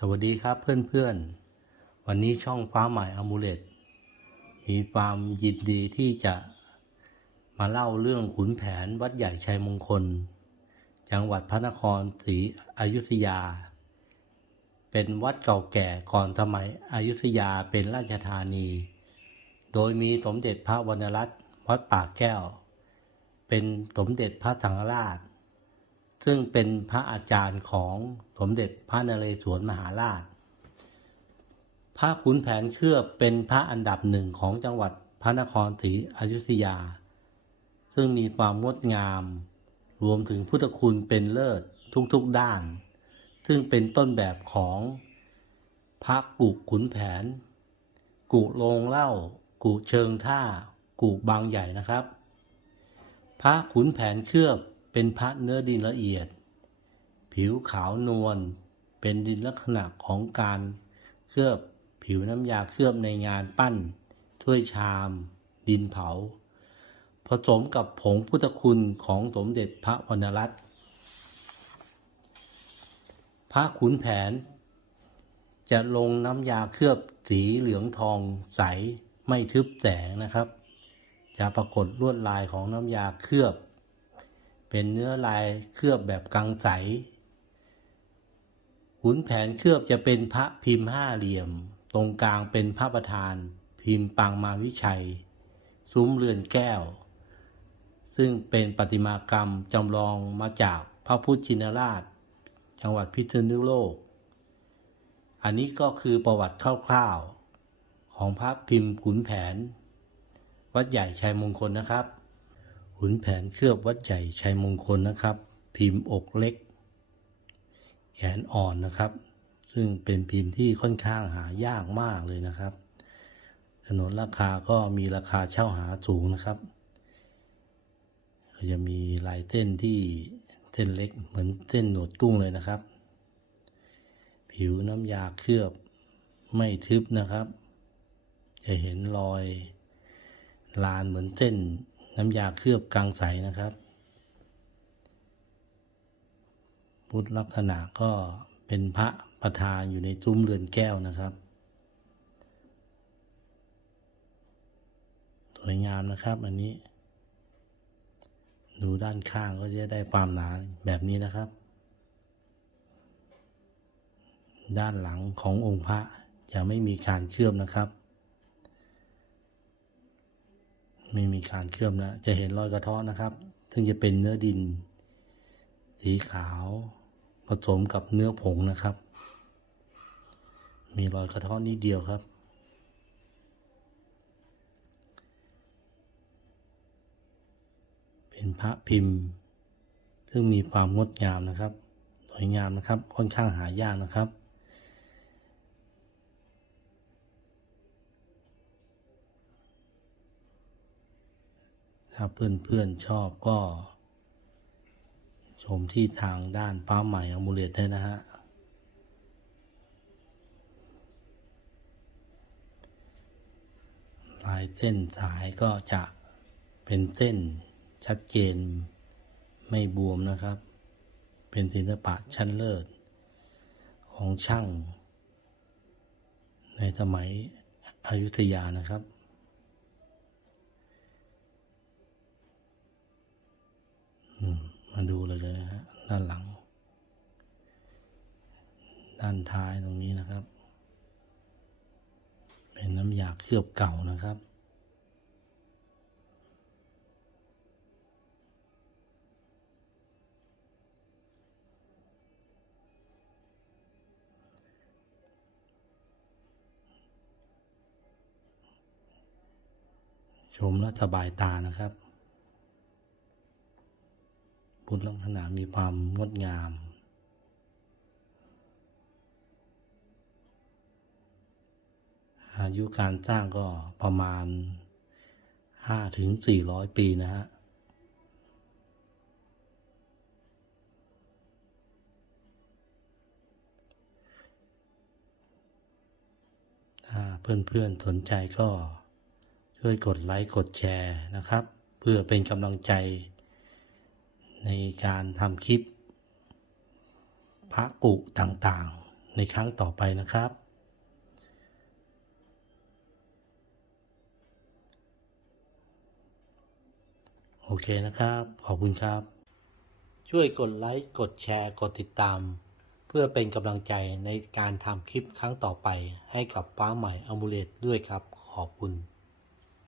สวัสดีครับเพื่อนๆ วันนี้ช่องฟ้าใหม่อมูเลตมีความยินดีที่จะมาเล่าเรื่องขุนแผนวัดใหญ่ชัยมงคล จังหวัดพระนครศรีอยุธยา เป็นวัดเก่าแก่ก่อนสมัยอยุธยาเป็นราชธานี โดยมีสมเด็จพระวรรณรัตน์วัดปากแก้ว เป็นสมเด็จพระสังฆราช ซึ่งเป็นพระอาจารย์ของสมเด็จพระนเรศวรมหาราช พระขุนแผนเคลือบเป็นพระอันดับหนึ่งของจังหวัดพระนครศรีอยุธยา ซึ่งมีความงดงาม รวมถึงพุทธคุณเป็นเลิศทุกๆด้าน ซึ่งเป็นต้นแบบของพระกุขุนแผน กุโรงเล่า กุเชิงท่า กุบางใหญ่นะครับ พระขุนแผนเคลือบ เป็นพระเนื้อดินละเอียด ผิวขาวนวล เป็นดินลักษณะของการเคลือบผิวน้ำยาเคลือบในงานปั้น ถ้วยชาม ดินเผา ผสมกับผงพุทธคุณของสมเด็จพระวรรณรัตน์พระขุนแผน จะลงน้ำยาเคลือบสีเหลืองทองใสไม่ทึบแสงนะครับ จะปรากฏลวดลายของน้ำยาเคลือบ เป็นเนื้อลายเคลือบแบบกังใสขุนแผนเคลือบจะเป็นพระพิมพ์ห้าเหลี่ยม ตรงกลางเป็นพระประธาน พิมพ์ปางมาวิชัย ซุ้มเรือนแก้ว ซึ่งเป็นประติมากรรมจำลองมาจากพระพุทธชินราช จังหวัดพิษณุโลก อันนี้ก็คือประวัติคร่าวๆของพระพิมพ์ขุนแผน วัดใหญ่ชัยมงคลนะครับ ขุนแผนเคลือบวัดใหญ่ชัยมงคลนะครับ พิมพ์อกเล็ก แขนอ่อนนะครับ ซึ่งเป็นพิมพ์ที่ค่อนข้างหายากมากเลยนะครับ ถนนราคาก็มีราคาเช่าหาสูงนะครับก็จะมีลายเส้นที่เส้นเล็กเหมือนเส้นหนวดกุ้งเลยนะครับ ผิวน้ำยาเคลือบไม่ทึบนะครับ จะเห็นรอยลานเหมือนเส้น น้ำยาเคลือบกลางใสนะครับพุทธลักษณะก็เป็นพระประธานอยู่ในซุ้มเรือนแก้วนะครับ สวยงามนะครับอันนี้ ดูด้านข้างก็จะได้ความหนาแบบนี้นะครับ ด้านหลังขององค์พระจะไม่มีการเคลือบนะครับ ไม่มีการเคลือบนะจะเห็นรอยกระเท้อนะครับ ซึ่งจะเป็นเนื้อดิน สีขาวผสมกับเนื้อผงนะครับ มีรอยกระเท้อนิดเดียวครับ เป็นพระพิมพ์ ซึ่งมีความงดงามนะครับ สวยงามนะครับ ค่อนข้างหายากนะครับ ถ้าเพื่อนๆชอบก็ ชมที่ทางด้านฟ้าใหม่อมูเลตได้นะฮะ ลายเส้นสายก็จะเป็นเส้นชัดเจนไม่บวมนะครับ เป็นศิลปะชั้นเลิศ ของช่าง ในสมัยอยุธยานะครับ มาดูเลยเลยนะฮะด้านหลัง ด้านท้ายตรงนี้นะครับ เป็นน้ำยาเคลือบเก่านะครับชมแล้วสบายตานะครับ พุทธลักษณะมีความงดงาม อายุการสร้างก็ประมาณห้าถึงสี่ร้อยปีนะฮะถ้าเพื่อนๆสนใจก็ช่วยกดไลค์ กดแชร์นะครับ เพื่อเป็นกำลังใจ ในการทำคลิป พระกุต่างๆ ในครั้งต่อไปนะครับ โอเคนะครับ ขอบคุณครับ ช่วยกดไลค์ กดแชร์ กดติดตาม เพื่อเป็นกำลังใจในการทำคลิปครั้งต่อไปให้กับฟ้าใหม่อมูเลตด้วยครับ ขอบคุณ